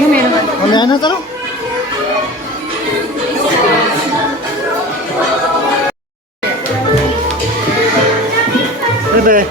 Yung meron ka. Wala na talo. Bebe.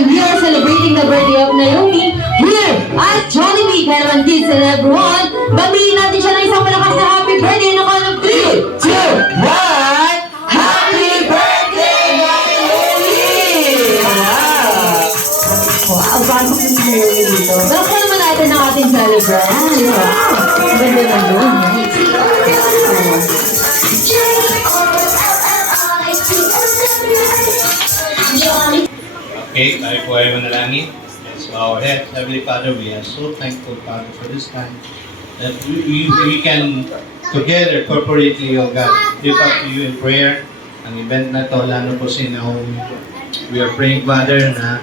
We are celebrating the birthday of Naomi here at Jollibee. Kaya naman kids and everyone, batiin natin siya ng isang malakas na happy birthday na call of 3, 2, 1! Happy birthday, Naomi! Wow, bago ko si Naomi dito. Bakit naman natin ang ating celebrant? Wow, ganda na doon. Okay, tayo po ay manalangin. Let's bow our heads. Heavenly Father, we are so thankful, Father, for this time that we can together, corporately, O God, lift up to you in prayer. Ang event na to, lalo po si Naomi. We are praying, Father, na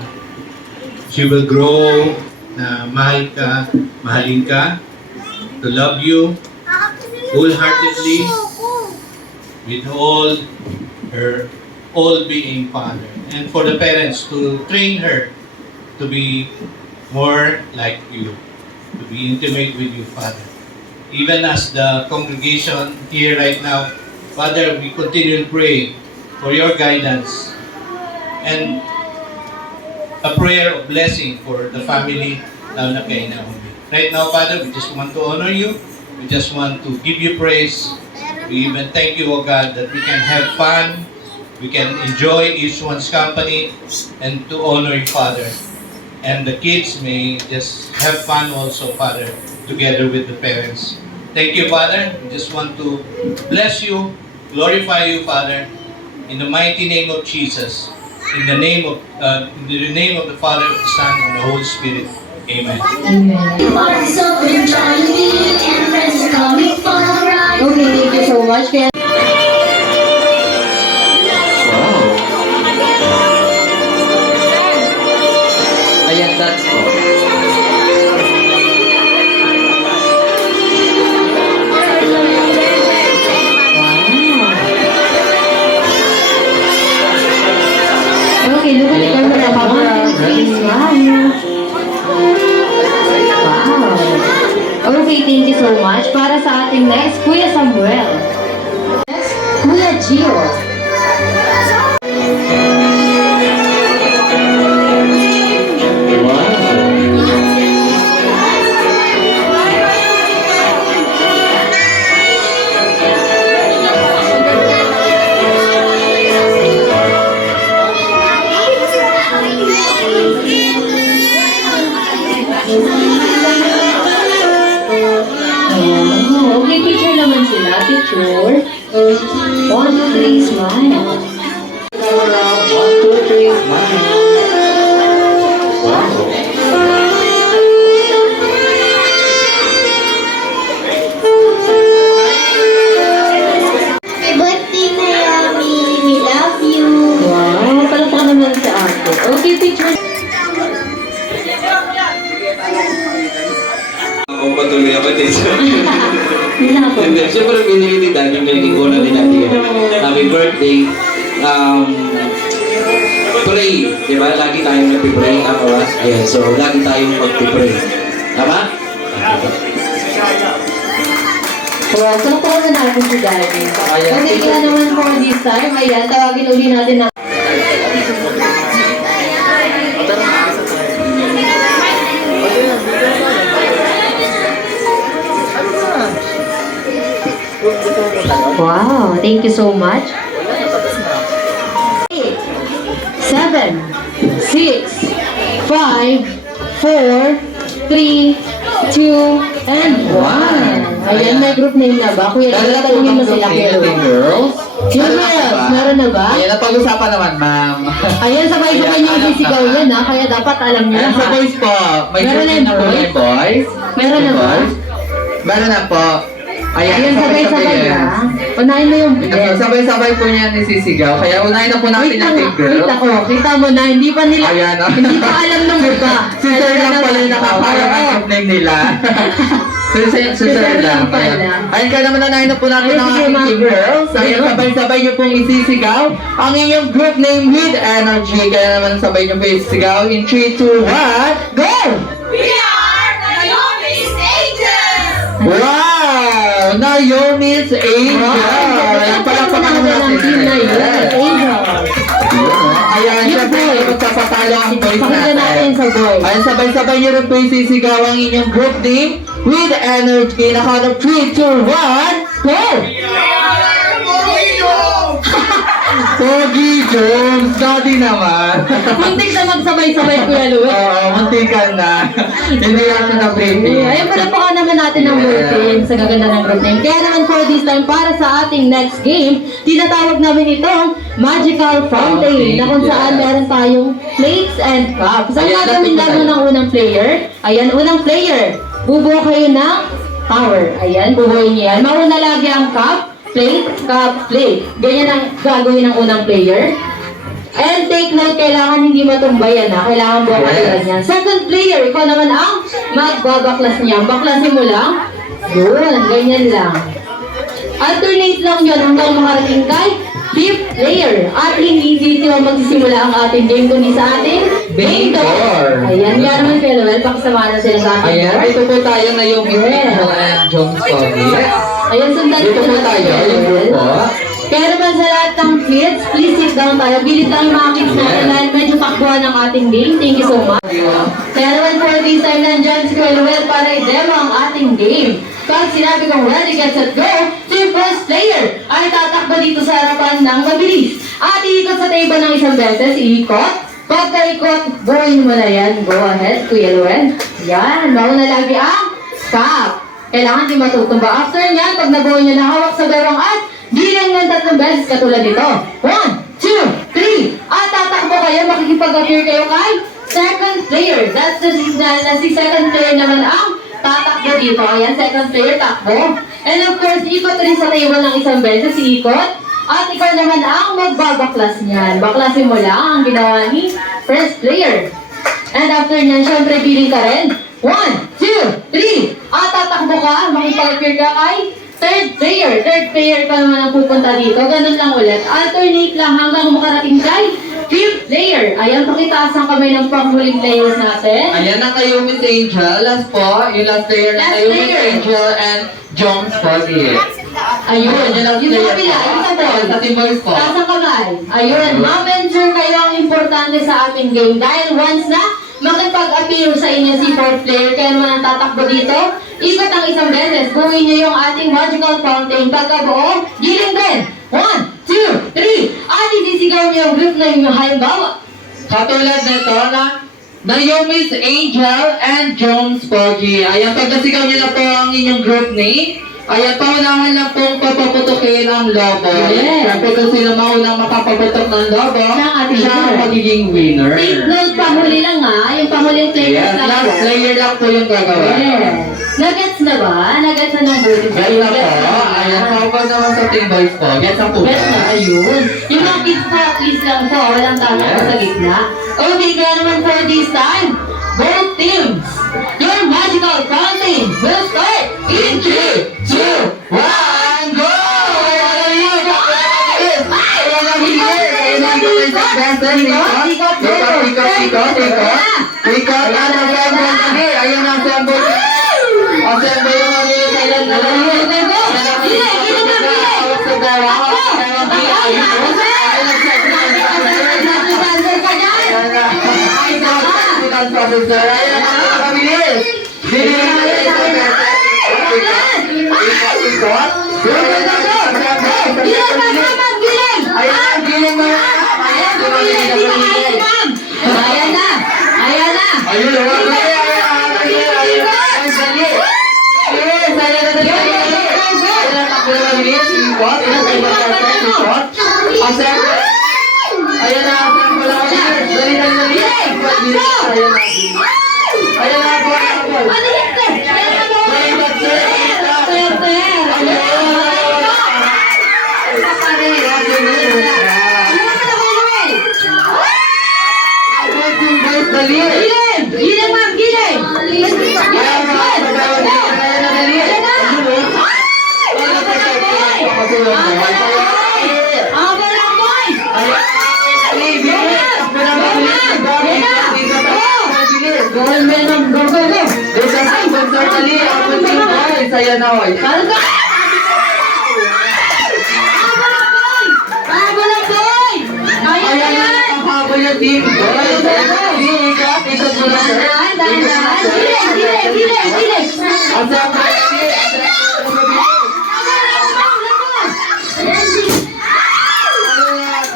she will grow, na mahalin ka, to love you wholeheartedly with all her all-being, Father. And for the parents to train her to be more like you, to be intimate with you, Father. Even as the congregation here right now, Father, we continue to pray for your guidance and a prayer of blessing for the family, lalo na kay Naomi. Right now, Father, we just want to honor you. We just want to give you praise. We even thank you, O God, that we can have fun. We can enjoy each one's company and to honor you, Father. And the kids may just have fun also, Father, together with the parents. Thank you, Father. We just want to bless you, glorify you, Father, in the mighty name of Jesus. In the name of the Father, of the Son, and the Holy Spirit. Amen. Amen. Okay, thank you so much. Ayan, that's all. Okay, look at the camera. Wow. Okay, thank you so much. Para sa ating next, Kuya Samuel. Next, Kuya Gio. Okay, picture naman sila. Picture. 1, 2, 3, smile. Camera, 1, 2, 3, smile. Wow. Happy birthday, Naomi. We love you. Wow, palakpakan naman sa ate. Okay, picture. Ako patuloy ako dito. Wala po. Hindi, siyempre binili ni Daddy, binili ko na ni Daddy. Happy birthday. Pray. Diba? Lagi tayong nagpipray. Ayan, so lagi tayong magpipray. Tama? Wow, so nakuha na natin si Daddy. Ayan. Okay, kaya naman for this time. Ayan, tawagin uli natin na. Wow, thank you so much. 8, 7, 6, 5, 4, 3, 2, and 1. Ayan, may group name na ba? Kuya, tanungin mo sila, Kuya Ruel. girls. Yung girls, meron na ba? Ayan, napag-usapan naman, ma'am. Ayan, sabay-sabay niyo sisigaw yan, ha? Kaya dapat alam niyo Ayan, na, sa ha? boys po. May Meron group na na yung po boys? yung boys. Meron na ba? Boys. Meron na po. Ayan, sabay-sabay yan. na. Unahin mo yung Ito, girls. sabay-sabay po niya nisisigaw. Kaya unahin na po natin Wait yung lang, team girl. wait ako. Kita mo na, hindi pa nila, Ayan, ah. hindi pa alam ng iba. Si Sir lang pala yung nakaparang ang group name nila. Si Sir lang. pala. Ayun, kaya naman unahin na po natin Ayun, ang sige, ating mga team girls. Ayan, sabay-sabay niyo pong isisigaw ang inyong group name with energy. Kaya naman sabay niyo po isisigaw in 3, 2, 1, go! We are Naomi's Angels! Wow! Naomi's Angel! Ayan, palakpakan naman ng natin. team na yun. Angel. Ayan, Yung syempre, boys. magpapatalo ang boys Pakinggan natin natin. sa boys. Ayan, sabay-sabay niyo rin po isisigaw ang inyong group name with energy. Na count of 3, 2, 1, go! Pogi Jones! Daddy naman! Muntik na magsabay-sabay, Kuya Luis. Oo, muntikan na. Hindi ako na-briefing. Ayun, palapakan naman natin ng bulletin sa gaganda ng group name. Kaya naman for this time, para sa ating next game, tinatawag namin itong Magical Fountain, na kung saan meron tayong plates and cups. Ang Ayan, gagawin lapit lang tayo. ng unang player, ayan, unang player, bubuo kayo ng tower. Ayan, bubuoyin niyo yan. Mauna lagi ang cup, plate, cup, plate. Ganyan ang gagawin ng unang player. And take note, kailangan hindi matumbay yan, ha? Kailangan buo ka Yes. niyan. Second player, ikaw naman ang magbabaklas niya. Baklasin mo lang. Yun, ganyan lang. Alternate lang yun hanggang makarating kay fifth player. At hindi dito magsisimula ang ating game kundi sa ating Main door. Ayan, kaya naman kayo, Noel, pakisamahan na sila sa ating Ayan, door. dito po tayo na yung Yes. Angel and Jones Pogi. Ayan, sundan Dito po na tayo, natin, yung Noel. grupo. Kaya naman sa lahat ng kids, please sit down tayo. Bilit lang yung mga kids natin dahil medyo takbuhan ang ating game. Thank you so much. Kaya naman for this time, nandyan si Kuya Noel para i-demo ang ating game. Pag sinabi kong ready, get set, go, si first player ay tatakbo dito sa harapan ng mabilis. At iikot sa table ng isang beses, iikot. Pagka-ikot, buuin mo na yan. Go ahead, Kuya Noel. Yan, mauna lagi ang stop. Kailangan di matutumba. After nyan, pag nabuo nyo na hawak sa garong at bilang ng 3 beses katulad nito. 1, 2, 3. At tatakbo kayo, makikipag-appear kayo kay second player. That's the signal na si second player naman ang tatakbo dito. Ayan, second player, takbo. And of course, ikot rin sa table ng isang beses, ikot. At ikaw naman ang magbabaklas niyan. Baklasin mo lang ang ginawa ni first player. And after nyan, syempre, piling ka rin. 1, 2, 3. At tatakbo ka, makipag-appear ka kay third player. Third player ka naman ang pupunta dito. Ganun lang ulit. Alternate lang hanggang makarating kay fifth player. Ayan, pakitaas ang kamay ng panghuling players natin. Ayan ang kayo, Miss Angel. Last po, yung last player na Last kayo, Miss player. Angel and Jones Pogi. Ayun, Yung last yung player kabila, yung po. kabila. Sa Team Boys po. Taas ang kamay. Ayun, ma-mention kayo ang importante sa ating game. Dahil once na makipag-appear sa inyo si fourth player, kaya naman ang tatakbo dito, ikot ang isang beses. Buuin niyo yung ating magical fountain. Pagkabuo, giling din. 1, 2, 3. At isisigaw niyo yung group na yung halimbawa. Katulad nito na Naomi's Angel and Jones Pogi. Ayan, pag nasigaw niyo na po ang inyong group name, ayan, paunahan lang pong papaputukin ang lobo. Yes. Siyempre kung sino maunang makapaputok ng lobo, Siya ang ating siya ang winner. magiging winner. Take note, pahuli lang ha. Yung pahuling players Yes, lang. last po. player lang po yung gagawin. Yes. Nagets na ba? Nagets na ng booty. Gets na po. Ayan, kapag naman sa Team Boys po. Gets na po. Gets na, ayun. Yung mga kids po, please lang po. Walang tatakbo sa gitna. Okay, kaya naman for this time, both teams, your magical fountain will start in 3, 2, 1, go! Ikot ang assemble lagi. Ayun ang assemble. Assemble yung mga nilisayan na lang. Hawak sa gawa. Ayan ang mga kabilis. Ikot. Ayan na! Ayan na! Ayan na, wala ko na. Dali na, dali. Ayan na. Ayan na, ball. Ano yan, te? Ayan na ba? Giling, ma'am, giling! Saya na, oy. Ayan na, nakakabol yung team. Ikot mo na, sir. Ang sabi,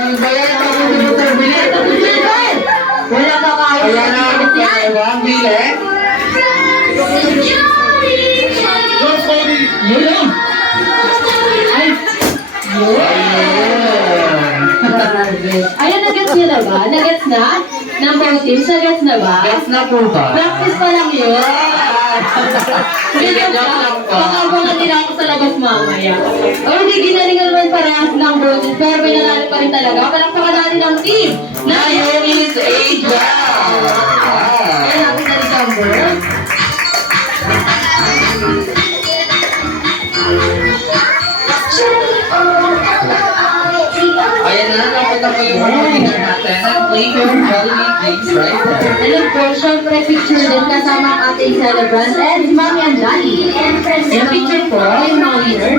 ang bayan pa mo sa motor, bilis. Wala ka kaya. Ayan na, ang bilis. Yun lang. Ayan, nagets nyo na ba? Nagets na? Number teams, nagets na ba? Gets na po ba? Practice pa lang yun. Ganyan Ganyan ka. lang po. Pakabangan nila ako sa labas mamaya. O hindi, ginalingan naman parehas ng boses. Pero may nanalo pa rin talaga. Palakpakan natin ang team. Naomi's Angel. Ayan natin na rin number. Ayan na, napunta po yung mga winner natin. At Playground Holiday Games right there. And of course, syempre picture din kasama ang ating celebrant and si Mami and Daddy. Yung picture po, yung mga winner.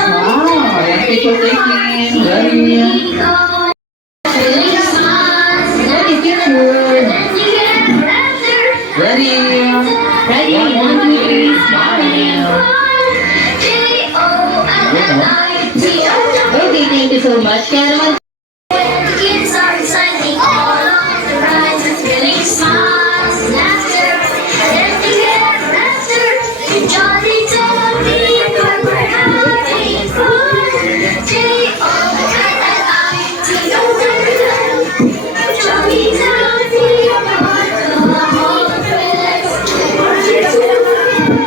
Wow, ayan, picture taking. Ready? Ready, picture. Ready? Ready, 1, 2, 3, smile. Okay, thank you so much. Kaya naman, Kids are exciting all over the rise. It's feeling smiles and laughter. Let's together after. Jolly, jolly, we're having fun. J-O-L-L-I-T-O-N. Jolly, jolly, come on, friends. Jolly,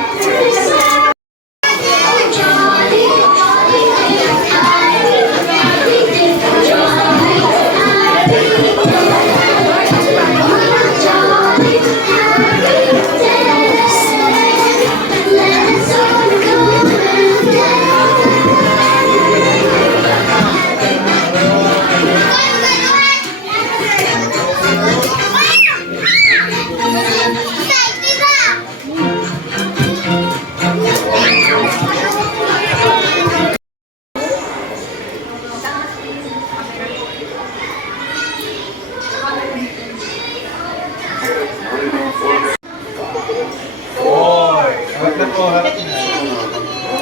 Harap na po, harap na.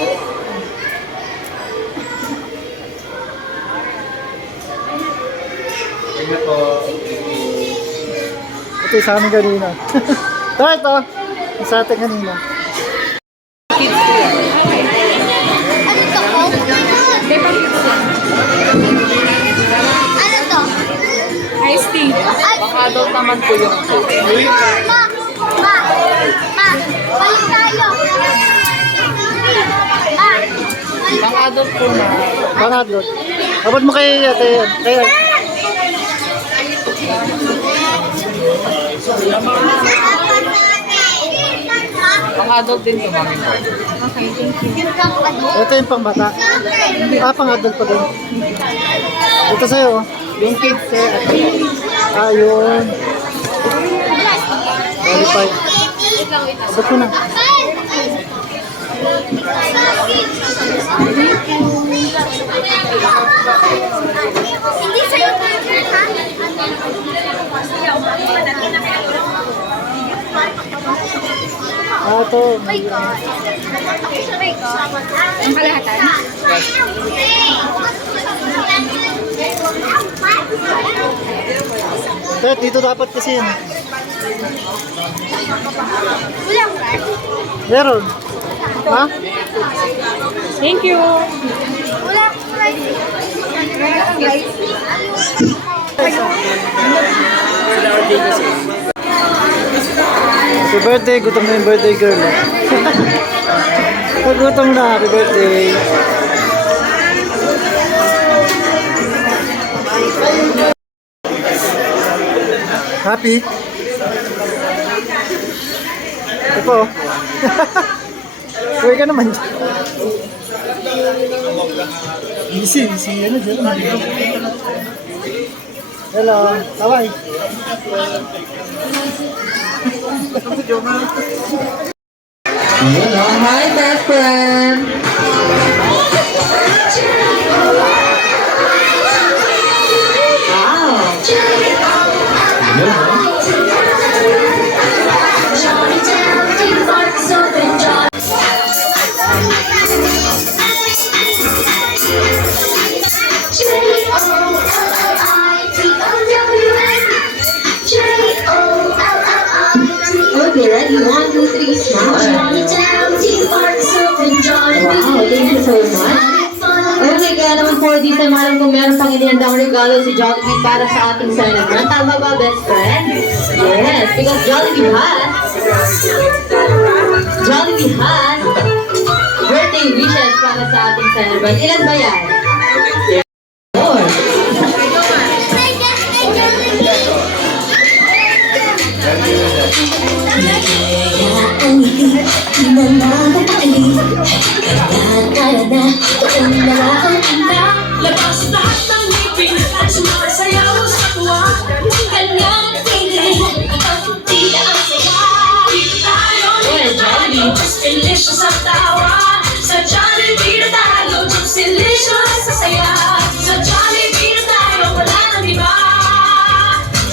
Sige po. Ito yung sa amin kanina. ito. Yung sa atin kanina. Ano to? Ice tea. Pang-adult naman po yung Ma! Ma! Ma! Balik tayo! Ma! pang-adult po na. Pangadlot. Dapat mo kay ate yan. Kaya. Pang-adult din po, mami po. Ito yung pang bata. Pangadlot pa din. Ito sa'yo. Yung kids eh. Ayun. Qualified. Abot ko na. Hindi sa'yo burger, ha? Ito. Oh my God. Ang kalahatan? Dito dapat kasi yan. Walang card? Meron. Ha? Thank you. Walang Happy birthday, gutom na yung birthday girl. Gutom na, happy birthday. Happy? Ito po. Uy ka naman. Easy, ano dyan? Hello, kawai. Hello, hi best friend! Johnny Town, Deep Parks Open, John. Okay, ready? 1, 2, 3, smile. Johnny Town, Deep Parks Open, John. Wow, thank you so much. Okay, kaya naman for this time, alam kung meron pang inihandang regalo si Jollibee para sa ating celebrant. Tama ba, best friend? Yes, because Jollibee has birthday wishes para sa ating celebrant. Ilan ba yan? Four. Labas lahat ng ngipin at sumasayaw sa tuwa. Kanyang piling, ang tila ang saya. Dito tayo, just delicious ang tawa. Sa Jollibee na tayo, just delicious sa saya. Sa Jollibee na tayo, wala nang iba.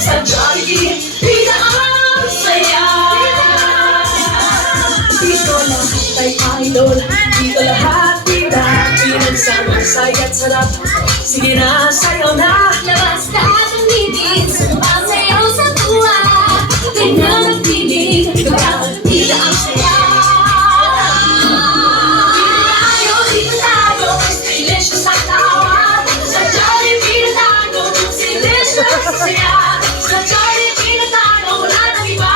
Sa Jollibee, pina ang saya. Dito lang kay idol, dito lahat tira. Pinagsama, saya't sarap. Sige na, sayaw na. Labas lahat ng ngipin, sumasayaw sa tuwa. Kanyang ang piling, ang tila ang saya. Dito tayo, just delicious ang tawa. Sa Jollibee na tayo, just delicious sa saya. Sa Jollibee na tayo, wala nang iba.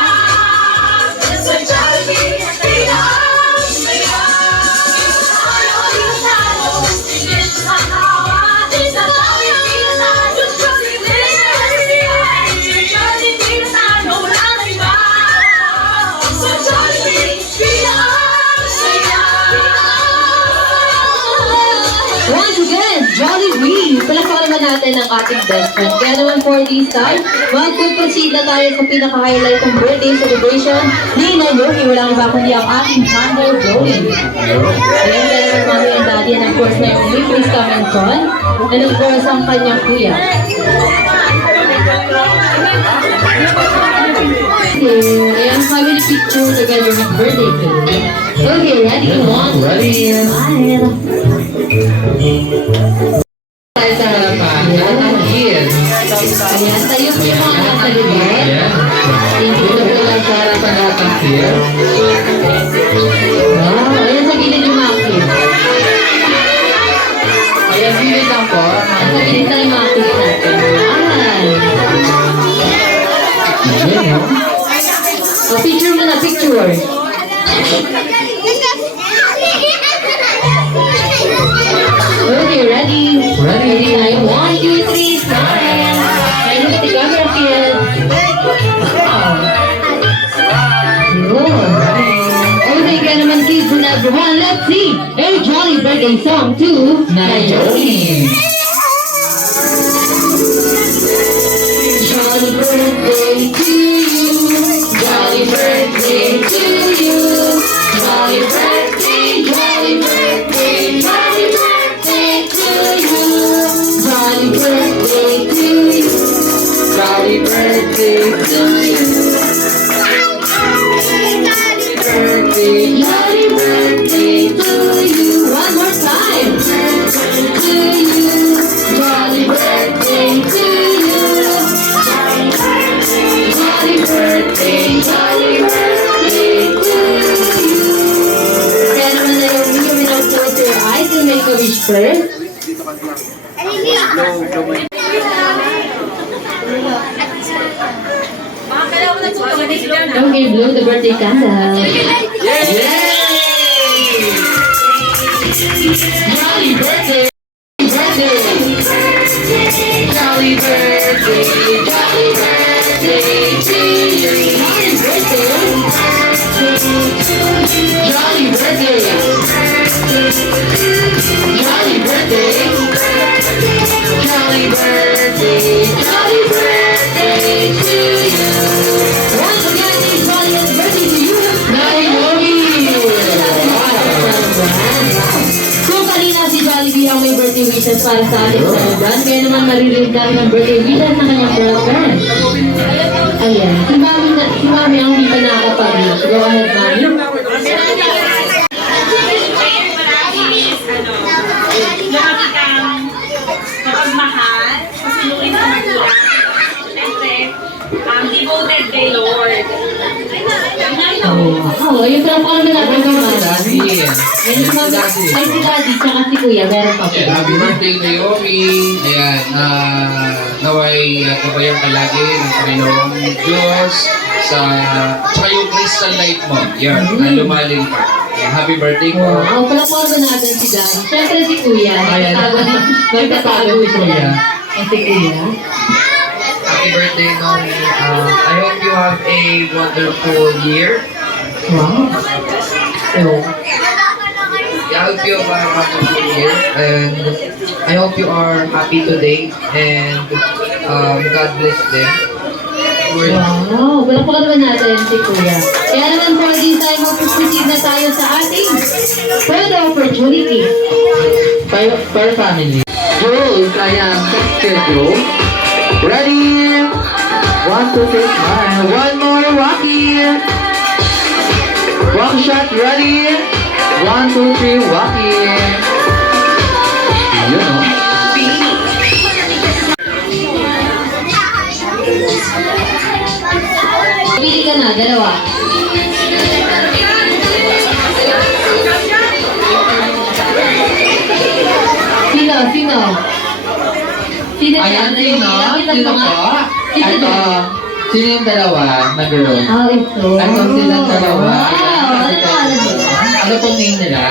Sa Jollibee, pina ang saya. Dito tayo, just delicious ang tawa. Sa Jollibee na tayo, just delicious sa saya. Sa Jollibee na tayo, wala nang iba. Sa Jollibee, pina ang saya. Once again, Jollibee! Palakpakan naman natin ang ating best friend. Kaya naman for this time, mag-proceed na tayo sa pinaka-highlight ng birthday celebration ni Naomi. Walang iba kundi ang ating handle, Joey. Ayan, kaya naman mami and daddy, and of course, Naomi, please come and son. And of course, ang kanyang kuya. Ayan, family picture together with birthday cake. Okay, ready? 1, 2, 3, smile. Tayo sa harapan, lahat ng kids. Ayan, tayo po yung mga nasa likod. Dito po lang sa harapan lahat ng kids. Wow, ayan sa gilid yung mga kids. Ayan, bilit lang po. Ayan sa gilid tayo yung mga kids natin. Ayan. Ayan, no? So, picture muna, picture. Okay, ready? Ready tayo. 1, 2, 3, smile. Ayun, the camera kids. Wow. Yun. Okay, kaya naman kids and everyone, let's sing a jolly birthday song to Naomi. Jolly birthday to you. Jolly birthday to you. Jolly birthday, jolly birthday, jolly birthday to you. Jolly birthday to you. Jolly birthday to you. Birthday, jolly birthday to you. One more time. To you. Jolly birthday to you. Jolly birthday, jolly birthday to you. Kaya naman na yung without close your eyes and make a wish first. Okay, blow the birthday candle. Jolly birthday! Birthday! Jolly birthday! Jolly birthday to you! Jolly birthday! Jolly birthday! Jolly birthday! Jolly birthday! Jolly birthday to you! Once again, a jolly birthday to you. Naomi! Kung kanina si Jollibee ang may birthday wishes para sa ating celebrant, kaya naman maririnig natin ang birthday wishes ng kanyang girlfriend. Ayan, si Mami ang hindi pa nakakapag-wish. Go ahead, Mami. Lumaki kang mapagmahal, masunurin sa magulang. Siyempre, devoted kay Lord. Oh, ayun pala pa naman natin naman. Daddy! Ay, si Daddy, tsaka si Kuya, meron pa po. Ayan, happy birthday Naomi. Ayan, naway gabayan ka lagi ng Panginoong Diyos sa tsaka yung crystal light mo. Yan, na lumalim pa. Ayan, happy birthday po. Oh, pala pa natin si Daddy. Siyempre si Kuya. Ayan. Nagtatago siya. Ay, si Kuya. Happy birthday, Nomi. I hope you have a wonderful year. Wow. Oh. I hope you have a wonderful year. And I hope you are happy today. And God bless them. Wow, wala pa naman natin si Kuya. Kaya naman for this time, mag-proceed na tayo sa ating third opportunity. Per family. Jules, ayan, schedule. Ready? 1, 2, 3, smile. One more, Rocky. Rock shot, ready? 1, 2, 3, Rocky. Yun, no? Pili ka na, dalawa. Sino? Sino? Sino? Ayan, sino? Sino po? Ito. Sino yung dalawa na girl? Ah, ito. Ito silang dalawa. Wow, ano pangalan nila? Ano pong name nila?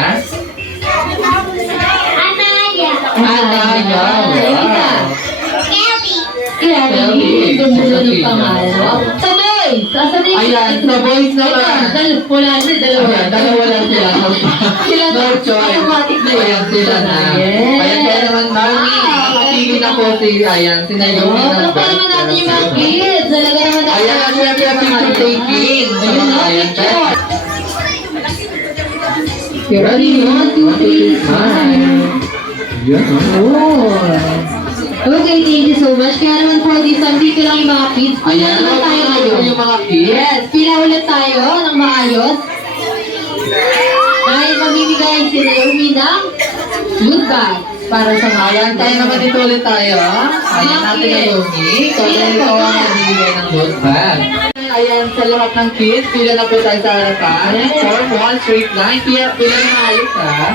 Anaya. Wow. Kaya, Kelly. ganda ng pangalan. Sa boys! Asan yung Ayan, sa boys naman. Wala na, dalawa. Ayan, dalawa lang sila. Sila No choice. automatic na yun. Ayan sila na. Yes. Ayan kaya naman, Mami. Nakapili na po si, ayan, si Naomi Oh, ng pero naman natin yung mga kids. Talaga naman natin. Ayan, at syempre, picture taking. Ayun na, Ayan, picture. Ready? 1, 2, 3, smile. Yan, Oh. Okay, thank you so much. Kaya naman for this time, dito lang yung mga kids. Pila Ayan, naman tayo ngayon. yung mga kids. Yes, pila ulit tayo ng maayos. Dahil mamimigay si Naomi ng good bag para sa mga Ayan, tayo naman dito ulit tayo. Ayan natin na Naomi. So, dahil ikaw ang nagbibigay ng good bag. Ayan, sa lahat ng kids, pila na po tayo sa harapan. Form 1, straight line. Pila na ayos, ha?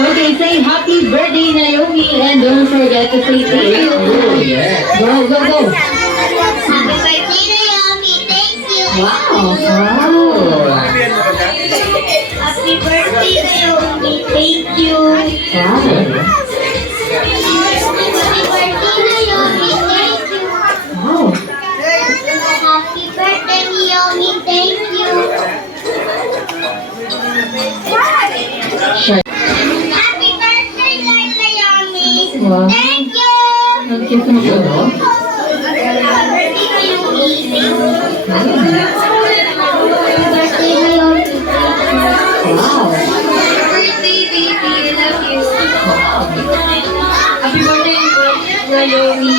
Okay, say happy birthday, Naomi, and don't forget to say thank you. Oh, yes. Go, go, go. Happy birthday, Naomi. Thank you. Wow. Oh. Happy birthday, Naomi. Thank you. Wow. Happy birthday, Naomi. Thank you. Wow. Happy birthday, Naomi. Thank you. Sure. Happy birthday, Naomi. Wow. Thank you. Thank you so much. Yun, no? Happy birthday, Naomi. Thank you. Happy birthday, Naomi. Wow. Happy birthday, baby. I love you. Happy birthday, Naomi.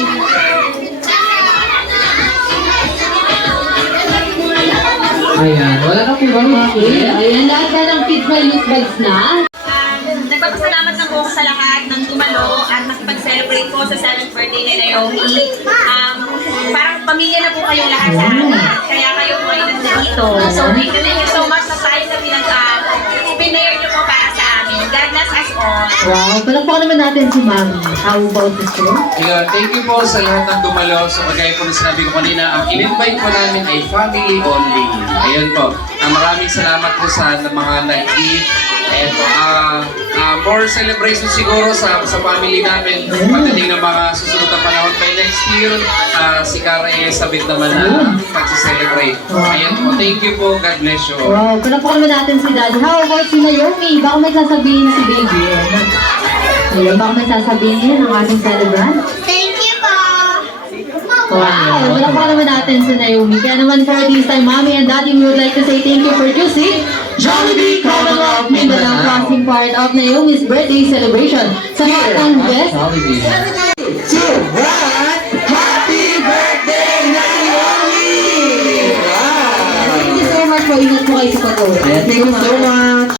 Ayan, wala na po ba mga kids? Ayan, lahat na ng kids may loot bags na. Nagpapasalamat na po ako sa lahat ng tumalo at nakipag-celebrate po sa 7th birthday ni Naomi. Parang pamilya na po kayong lahat sa amin. Kaya kayo po ay nandito. So thank you so much sa tayo na pinag-pinare niyo po para sa amin. God bless us all. Wow, palakpakan naman natin si Mami. How about this one? Ayun, thank you po sa lahat ng dumalo. So, kagaya po na sinabi ko kanina, ang in-invite po namin ay family only. Ayun po. Maraming salamat po sa mga nag-gift. And more celebration siguro sa family namin. Pagdating ng mga susunod na panahon by next year, si Cara sabit naman na pag-celebrate. Ayun po, thank you po. God bless you. Wow, palakpakan naman natin si Daddy. How about si Naomi? Baka may sasabihin si Baby. Ayun, baka may sasabihin ng ating celebrant. Thank you po. Wow, palakpakan naman natin si Naomi. Kaya naman for this time, Mommy and Daddy, we would like to say thank you for choosing Jollibee Commonwealth Mindanao Crossing part of Naomi's birthday celebration. Sa lahat ng guests, Jollibee. Happy birthday, Naomi! thank you so much po. Ingat po kayo sa pag-uwi. Thank you so much.